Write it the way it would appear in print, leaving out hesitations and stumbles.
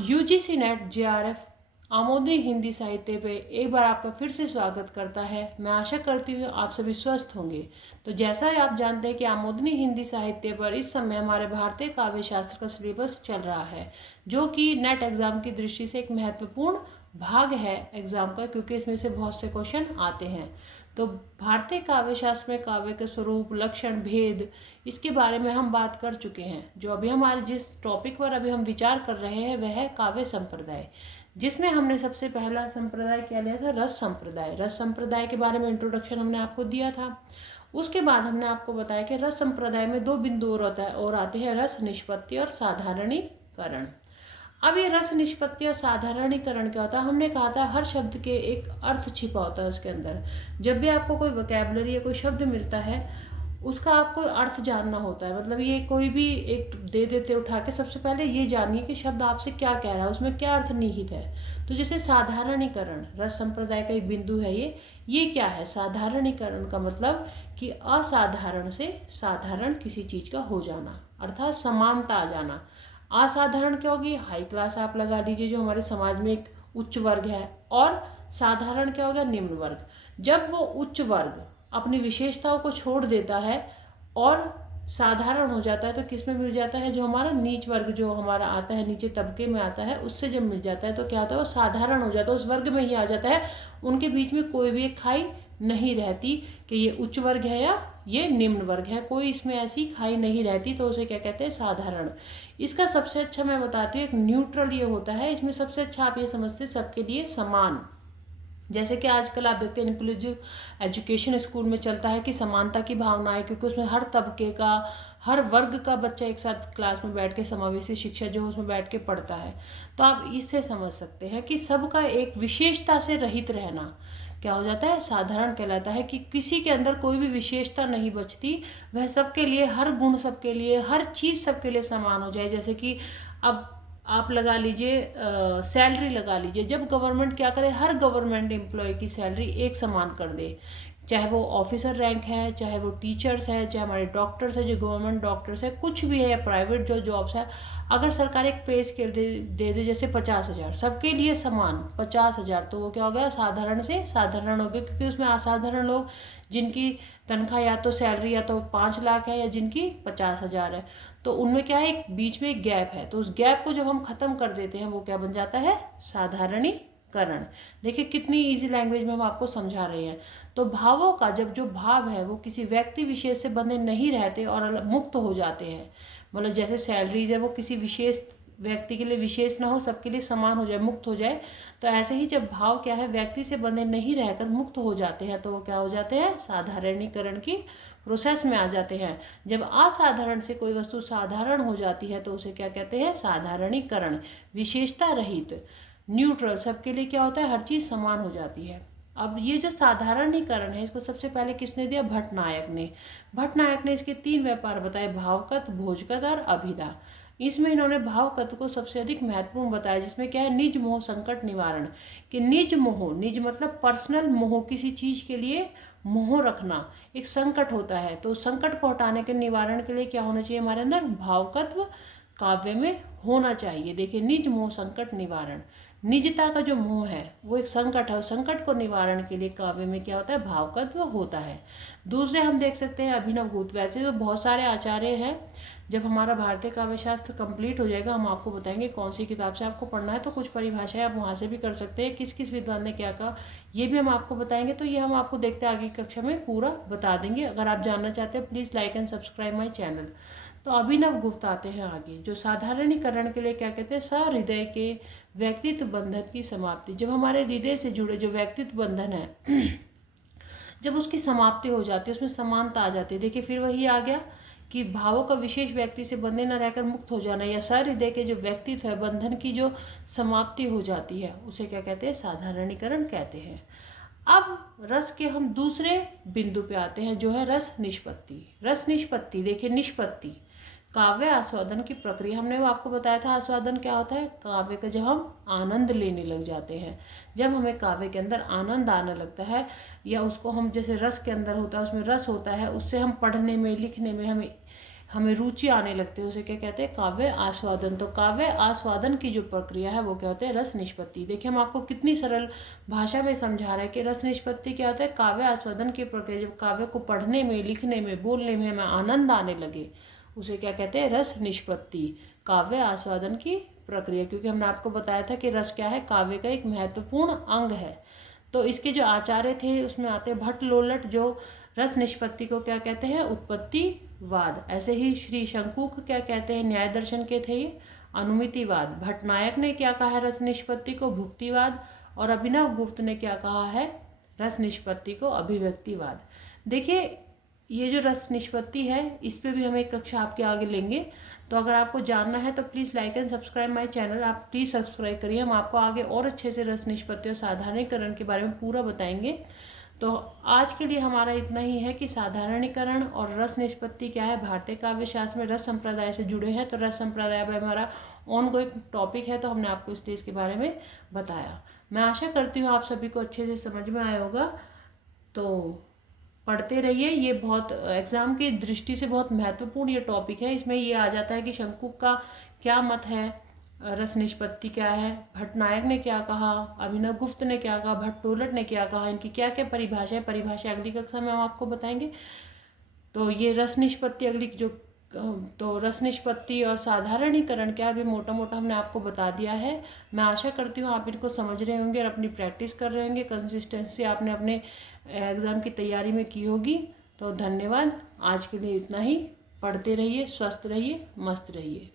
UGC net JRF आमोदनी Hindi साहित्य पे एक बार आपका फिर से स्वागत करता है। मैं आशा करती हूँ आप सभी स्वस्थ होंगे। तो जैसा आप जानते हैं कि आमोदनी हिंदी साहित्य पर इस समय हमारे भारतीय काव्य शास्त्र का सिलेबस चल रहा है, जो कि नेट एग्जाम की दृष्टि से एक महत्वपूर्ण भाग है एग्जाम का, क्योंकि इसमें से बहुत से क्वेश्चन आते हैं। तो भारतीय काव्य शास्त्र में काव्य के स्वरूप, लक्षण, भेद, इसके बारे में हम बात कर चुके हैं। जो अभी हमारे जिस टॉपिक पर अभी हम विचार कर रहे हैं वह है काव्य संप्रदाय, जिसमें हमने सबसे पहला संप्रदाय क्या लिया था? रस संप्रदाय। रस संप्रदाय के बारे में इंट्रोडक्शन हमने आपको दिया था। उसके बाद हमने आपको बताया कि रस संप्रदाय में दो बिंदु और आते हैं, रस निष्पत्ति और साधारणीकरण। अब ये रस निष्पत्ति और साधारणीकरण क्या होता है? हमने कहा था हर शब्द के एक अर्थ छिपा होता है उसके अंदर। जब भी आपको कोई वोकैबुलरी या कोई शब्द मिलता है, उसका आपको अर्थ जानना होता है। मतलब ये कोई भी एक दे देते उठा के, सबसे पहले ये जानिए कि शब्द आपसे क्या कह रहा है, उसमें क्या अर्थ निहित है। तो जैसे साधारणीकरण रस संप्रदाय का एक बिंदु है। ये क्या है? साधारणीकरण का मतलब कि असाधारण से साधारण किसी चीज का हो जाना, अर्थात समानता आ जाना। असाधारण क्या होगी? हाई क्लास आप लगा लीजिए, जो हमारे समाज में एक उच्च वर्ग है। और साधारण क्या हो गया? निम्न वर्ग। जब वो उच्च वर्ग अपनी विशेषताओं को छोड़ देता है और साधारण हो जाता है, तो किस में मिल जाता है? जो हमारा नीच वर्ग जो हमारा आता है, नीचे तबके में आता है, उससे जब मिल जाता है तो क्या होता है? वो साधारण हो जाता है, उस वर्ग में ही आ जाता है। उनके बीच में कोई भी एक खाई नहीं रहती कि ये उच्च वर्ग है या ये निम्न वर्ग है, कोई इसमें ऐसी खाई नहीं रहती। तो उसे क्या कहते हैं? साधारण। इसका सबसे अच्छा मैं बताती हूँ, एक न्यूट्रल ये होता है। इसमें सबसे अच्छा आप ये समझते हैं सबके लिए समान। जैसे कि आजकल आप देखते हैं इंक्लूसिव एजुकेशन स्कूल में चलता है कि समानता की भावना है, क्योंकि उसमें हर तबके का, हर वर्ग का बच्चा एक साथ क्लास में बैठ के समावेशी शिक्षा जो उसमें बैठ के पढ़ता है। तो आप इससे समझ सकते हैं कि सबका एक विशेषता से रहित रहना क्या हो जाता है? साधारण कहलाता है। कि किसी के अंदर कोई भी विशेषता नहीं बचती, वह सबके लिए, हर गुण सबके लिए, हर चीज़ सबके लिए समान हो जाए। जैसे कि अब आप लगा लीजिए, सैलरी लगा लीजिए। जब गवर्नमेंट क्या करे? हर गवर्नमेंट एम्प्लॉय की सैलरी एक समान कर दे, चाहे वो ऑफिसर रैंक है, चाहे वो टीचर्स है, चाहे हमारे डॉक्टर्स है, जो गवर्नमेंट डॉक्टर्स है, कुछ भी है, या प्राइवेट जो जॉब्स है। अगर सरकार एक पे स्केल दे दे जैसे 50,000 सबके लिए समान 50,000, तो वो क्या हो गया? साधारण से साधारण हो गया। क्योंकि उसमें असाधारण लोग जिनकी तनख्वाह या तो सैलरी या तो 5 लाख है या जिनकी 50,000 है, तो उनमें क्या है? एक बीच में एक गैप है। तो उस गैप को जब हम खत्म कर देते हैं, वो क्या बन जाता है? साधारणीकरण। देखिए कितनी इजी लैंग्वेज में हम आपको समझा रहे हैं। तो भावों का जब जो भाव है वो किसी व्यक्ति विशेष से बंधे नहीं रहते और मुक्त हो जाते हैं। मतलब जैसे सैलरीज है वो किसी विशेष व्यक्ति के लिए विशेष ना हो, सबके लिए समान हो जाए, मुक्त हो जाए। तो ऐसे ही जब भाव क्या है? व्यक्ति से बंधे नहीं रहकर मुक्त हो जाते हैं, तो वो क्या हो जाते हैं? साधारणीकरण की प्रोसेस में आ जाते हैं। जब असाधारण से कोई वस्तु साधारण हो जाती है तो उसे क्या कहते हैं? साधारणीकरण। विशेषता रहित, न्यूट्रल, सबके लिए क्या होता है? हर चीज समान हो जाती है। अब ये जो साधारणीकरण है, इसको सबसे पहले किसने दिया? भट्टनायक ने। भट्टनायक ने इसके 3 व्यापार बताए, भावगत, भोजगत और अभिधा। इसमें इन्होंने भावगत को सबसे अधिक महत्वपूर्ण बताया, जिसमें क्या है? निज मोह संकट निवारण। कि निज मोह, निज मतलब पर्सनल मोह, किसी चीज के लिए मोह रखना एक संकट होता है। तो संकट को हटाने के निवारण के लिए क्या होना चाहिए हमारे अंदर? भावकत्व काव्य में होना चाहिए। देखिए, निज मोह संकट निवारण, निजता का जो मोह है वो एक संकट है, उस संकट को निवारण के लिए काव्य में क्या होता है? भावकत्व होता है। दूसरे हम देख सकते हैं अभिनव गुप्त। वैसे तो बहुत सारे आचार्य हैं। जब हमारा भारतीय काव्य शास्त्र कंप्लीट हो जाएगा, हम आपको बताएंगे कौन सी किताब से आपको पढ़ना है। तो कुछ परिभाषाएं आप वहाँ से भी कर सकते हैं, किस किस विद्वान ने क्या कहा, ये भी हम आपको बताएंगे। तो ये हम आपको देखते आगे की कक्षा में पूरा बता देंगे। अगर आप जानना चाहते हैं please like and subscribe my channel. तो अभिनव गुप्त आते हैं आगे, जो साधारणीकरण के लिए क्या कहते हैं? सहृदय के व्यक्तित्व बंधन की समाप्ति। जब हमारे हृदय से जुड़े जो व्यक्तित्व बंधन है जब उसकी समाप्ति हो जाती है, उसमें समानता आ जाती है। देखिए फिर वही आ गया कि भावों का विशेष व्यक्ति से बंधे न रहकर मुक्त हो जाना, या सहृदय के जो व्यक्तित्व है बंधन की जो समाप्ति हो जाती है, उसे क्या कहते हैं? साधारणीकरण कहते हैं। अब रस के हम दूसरे बिंदु पे आते हैं, जो है रस निष्पत्ति। रस निष्पत्ति, देखिए निष्पत्ति काव्य आस्वादन की प्रक्रिया। हमने वो आपको बताया था, आस्वादन क्या होता है? काव्य का जब हम आनंद लेने लग जाते हैं, जब हमें काव्य के अंदर आनंद आने लगता है, या उसको हम जैसे रस के अंदर होता है, उसमें रस होता है, उससे हम पढ़ने में, लिखने में हमें हमें रुचि आने लगती है, उसे क्या कहते हैं, काव्य आस्वादन। तो काव्य आस्वादन की जो प्रक्रिया है वो क्या होता है, रस निष्पत्ति। देखिए हम आपको कितनी सरल भाषा में समझा रहे हैं कि रस निष्पत्ति क्या होता है, काव्य आस्वादन की प्रक्रिया। जब काव्य को पढ़ने में, लिखने में, बोलने में हमें आनंद आने लगे, उसे क्या कहते हैं, रस निष्पत्ति, काव्य आस्वादन की प्रक्रिया। क्योंकि हमने आपको बताया था कि रस क्या है, काव्य का एक महत्वपूर्ण अंग है। तो इसके जो आचार्य थे उसमें आते भट्ट लोल्लट, जो रस निष्पत्ति को क्या कहते हैं, उत्पत्तिवाद। ऐसे ही श्री शंकुक क्या कहते हैं, न्याय दर्शन के थे ये, अनुमितिवाद। भट्टनायक ने क्या कहा है रस निष्पत्ति को, भुक्तिवाद। और अभिनव गुप्त ने क्या कहा है, रस निष्पत्ति को अभिव्यक्तिवाद। देखिए ये जो रस निष्पत्ति है इस पे भी हम एक कक्षा आपके आगे लेंगे। तो अगर आपको जानना है तो please like and subscribe my channel, आप प्लीज़ सब्सक्राइब करिए। हम आपको आगे और अच्छे से रस निष्पत्ति और साधारणीकरण के बारे में पूरा बताएंगे। तो आज के लिए हमारा इतना ही है कि साधारणीकरण और रस निष्पत्ति क्या है, भारतीय काव्य शास्त्र में रस संप्रदाय से जुड़े हैं। तो रस संप्रदाय में हमारा ऑन गोइंग टॉपिक है, तो हमने आपको इस चीज़ के बारे में बताया। मैं आशा करती हूँ आप सभी को अच्छे से समझ में आया होगा। तो पढ़ते रहिए, ये बहुत एग्जाम की दृष्टि से बहुत महत्वपूर्ण ये टॉपिक है। इसमें ये आ जाता है कि शंकुक का क्या मत है, रस निष्पत्ति क्या है, भट्टनायक ने क्या कहा, अभिनव गुप्त ने क्या कहा, भट्ट लोल्लट ने क्या कहा, इनकी क्या क्या परिभाषा है। परिभाषा अगली कक्षा में हम आपको बताएंगे। तो ये रस निष्पत्ति अगली जो, तो रस निष्पत्ति और साधारणीकरण क्या भी मोटा मोटा हमने आपको बता दिया है। मैं आशा करती हूँ आप इनको समझ रहे होंगे और अपनी प्रैक्टिस कर रहे होंगे, कंसिस्टेंसी आपने अपने एग्ज़ाम की तैयारी में की होगी। तो धन्यवाद, आज के लिए इतना ही। पढ़ते रहिए, स्वस्थ रहिए, मस्त रहिए।